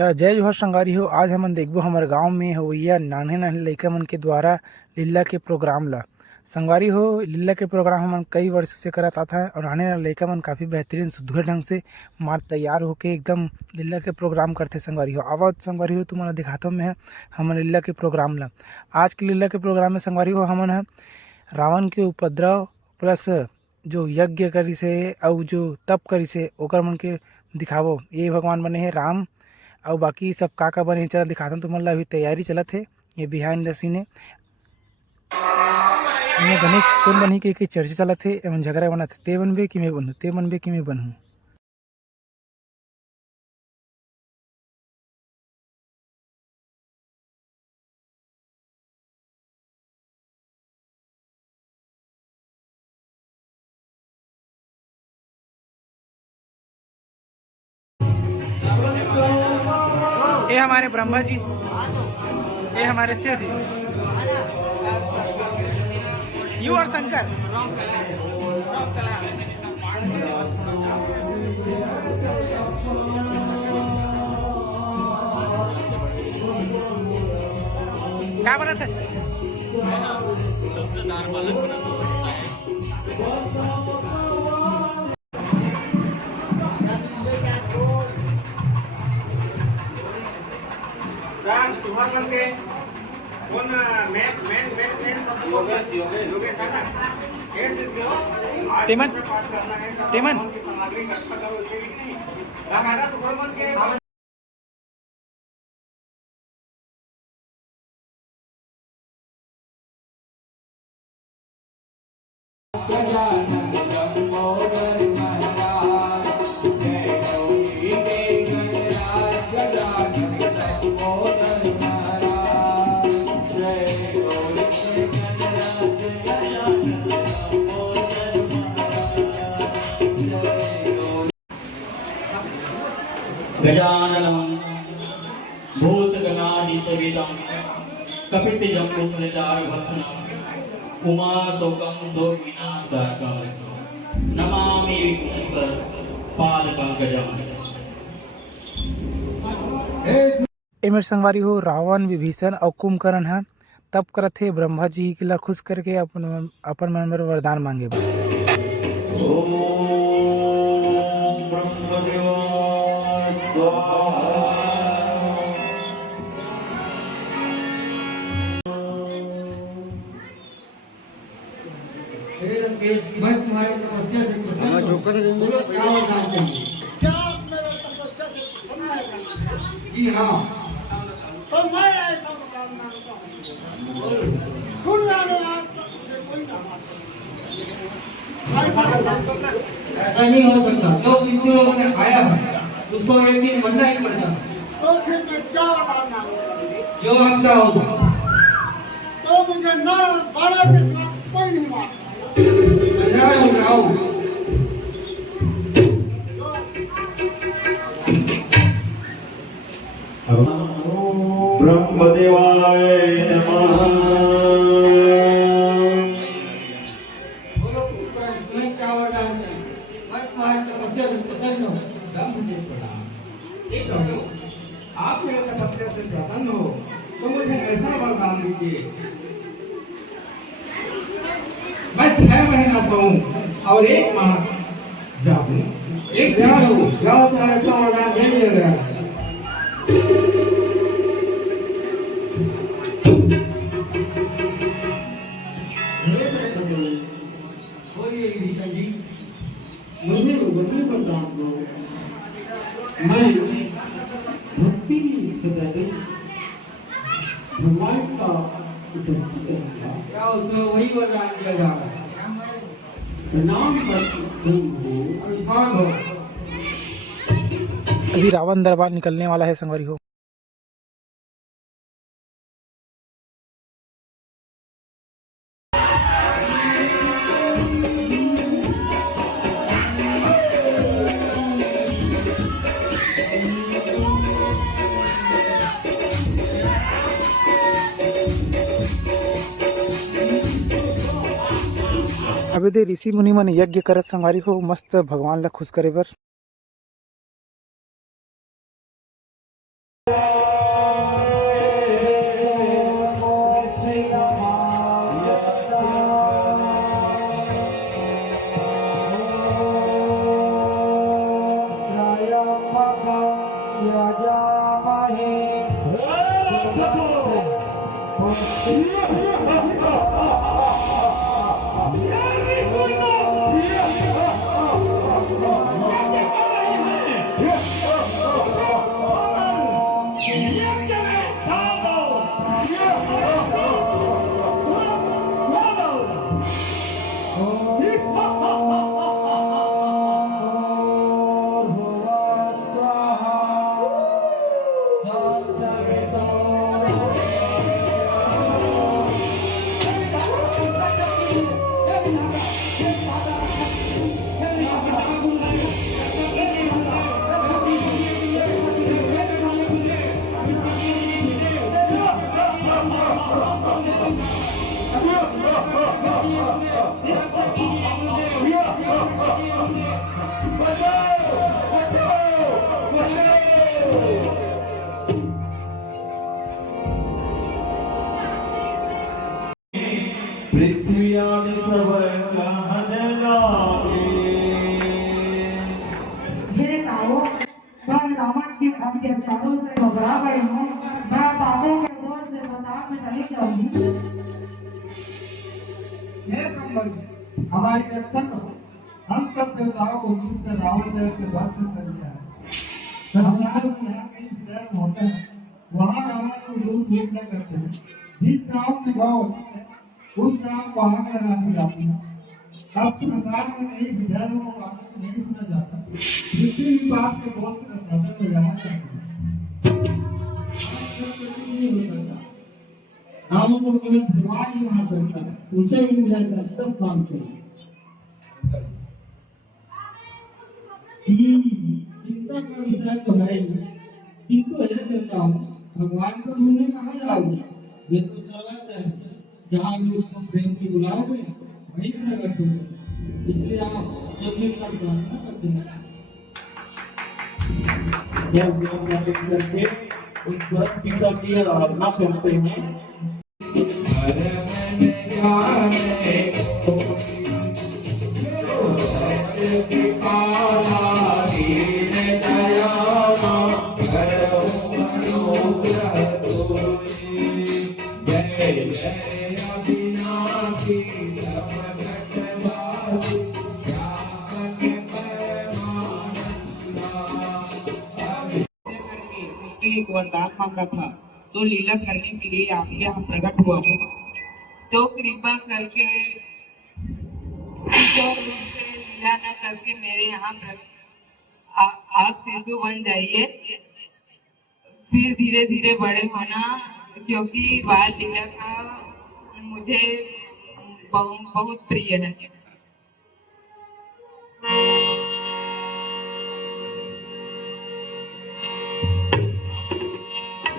तो जय जोहर संगवारी हो। आज हमन देखबो हमारे गांव में होइया नान्हे नान्हे लइका मन के द्वारा लीला के प्रोग्राम ला। संगवारी हो, लीला के प्रोग्राम हमन कई वर्ष से करत आत हन और नान्हे नान्हे लइका मन काफ़ी बेहतरीन सुघ्घर ढंग से मार तैयार होके एकदम लीला के प्रोग्राम करथे। संगवारी हो आवत संगवारी हो तुमन दिखाथो मैं हमन लीला के प्रोग्राम ला। आज के लीला के प्रोग्राम में संगवारी हो हमन रावण के उपद्रव प्लस जो यज्ञ करिसे और जो तप करिसे ओकर मन के दिखाबो। ये भगवान बने हैं राम और बाकी सब का बने चला दिखाता हूँ तुमन ला। अभी तैयारी चलत है, ये बिहाइंड द सीन है। इनमें गणेश कौन बनी के चर्चा चलत है, एमन झगड़ा बनत ते बनबे कि मैं बनूँ, ते बनबे कि मैं बनूँ। ये हमारे ब्रह्मा जी, ये हमारे शिव जी, यू और शंकर। क्या बना था? तेमन तेमन गजाननं भूतगणाधिसेवितं कपितजम्बूफलचारुभक्षणं उमाशोकं शोकविनाशकारकं नमामि विघ्नेश्वर पादपंकजं। एमर संगवारी हो रावण विभीषण और कुंभकर्ण है तब करत थे ब्रह्मा जी के ला खुश करके अपन मन में वरदान मांगे बा। ओम ब्रह्मदेवाय स्वाहा। मैं तुम्हारी तपस्या से प्रसन्न हूं। क्या वरदान चाहिए? क्या आप मेरे तपस्या से प्रसन्न हैं? जी हाँ। तो मैं ऐसा वरदान मांगता हूँ। दुनिया में आज तक मुझे कोई ना मांगा। ऐसा वरदान करना। ऐसा नहीं हो सकता। जो जितने लोगों ने खाया है उसको एक दिन मरना ही पड़ता। तो फिर मैं क्या वरदान मांगूंगा? जो हम चाहो। तो मुझे नर और बाड़ा के साथ कोई नहीं मांगा। जाओ। ब्रह्मदेवाय नमः। बोलो तुम्हें क्या वरदान है? मैं तुम्हारी तपस्या से प्रसन्न हूं। मुझे प्रणाम। ठीक है, आप मेरे तपस्या से प्रसन्न हो तो मुझे ऐसा वरदान दीजिए। मैं 6 महीना सोऊं और 1 माह जाऊं। एक जाओ तुम्हारा अच्छा वरदान दे दिया गया। बोलिए विभीषण जी, मुझे वही वरदान दो। मैं भक्ति सदैव भगवान का उपासना करूंगा। क्या उसमें वही वरदान दिया जा रहा है? नाम पर तुम हो अनुष्ठान हो। अभी रावण दरबार निकलने वाला है संगवारी हो। अबे दे ऋषि मुनि मन यज्ञ करत संगवारी हो मस्त भगवान ला खुश करे बर। पृथ्वी आदि सब कहने लागे मेरे ताऊ बड़ा दामन की अब के चारों से घबरा गई हूँ बड़ा बाबू के रोज से बता में चली जाऊंगी हे ब्रह्मन हमारी रक्षा करो हम सब देवताओं को जीत कर रावण देव के वश में चले जाए हमारे यहाँ कहीं विदर्भ होता है वहाँ रावण को रूप लीला करते हैं जिस ग्राम में गाँव होता है उस ग्राम को आग लगाने जाती है अब संसार में नहीं विदर्भ को वापस नहीं सुना जाता किसी भी बात के बहुत से साधन को जाना चाहते हैं नहीं हो सकता रावण को केवल भगवान ही वहां सकता है उनसे भी मिल जाता है तब काम करें चिंता का विषय तो है ही किंतु यह कहता हूँ भगवान को ढूंढने कहाँ जाओगे ये तो सर्वत्र है जहाँ भी उसको प्रेम की बुलाओगे वहीं प्रकट होंगे इसलिए आप जब भी प्रार्थना करते हैं जब हम करके उस पर पिता की आराधना करते हैं एक वरदान मांगा था सो लीला करने के लिए आपके यहाँ प्रकट हुआ हूँ तो कृपा करके जो मुझसे लीला न करके मेरे यहाँ आप शिशु बन जाइए फिर धीरे धीरे बड़े होना क्योंकि बाल लीला का मुझे बहुत प्रिय है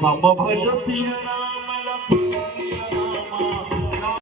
मम भज सिया